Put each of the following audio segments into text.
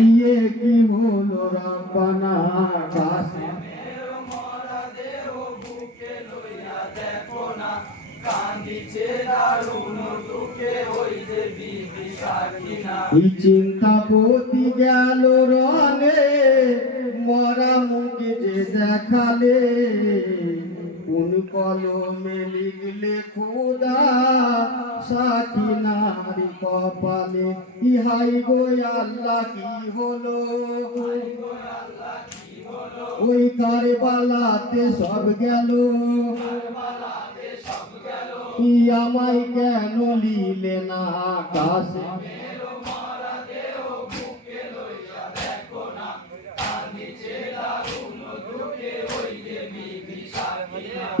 ইয়ে কি হলো রব্বানা কাসেম এই চিন্তা পতি গেল রনে মরা মুখে যে দেখালে কোন কলমে লিখলে খোদা সাকিনার কপালে ইহাই গো আল্লাহ কি হলো ওই কারবালাতে সব গেল আমায় কেন লিলে না আকাশে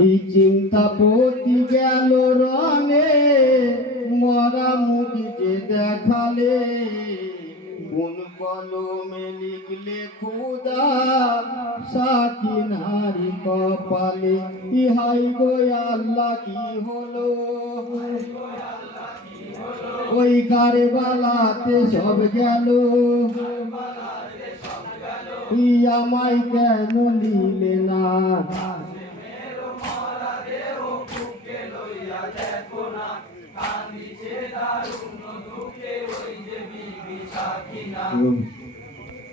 এই চিন্তা পতি গেল রনে মরা মুখে যে দেখালে কোন কলমে লিখলে খোদা সাকিনারি কপালে ইহাই গো আল্লাহ কি হলো ওই কারবালাতে সব গেল আমায় কেন লিলে না দেখো না